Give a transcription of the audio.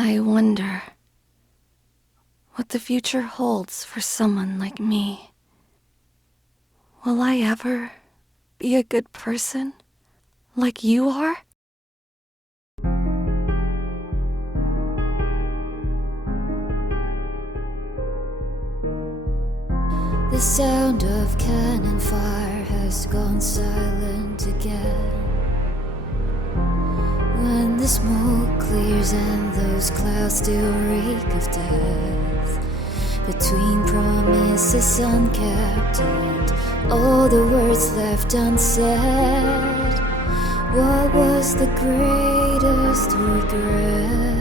I wonder what the future holds for someone like me. Will I ever be a good person like you are? The sound of cannon fire has gone silent again. When the smoke clears and those clouds still reek of death, between promises unkept and all the words left unsaid, what was the greatest regret?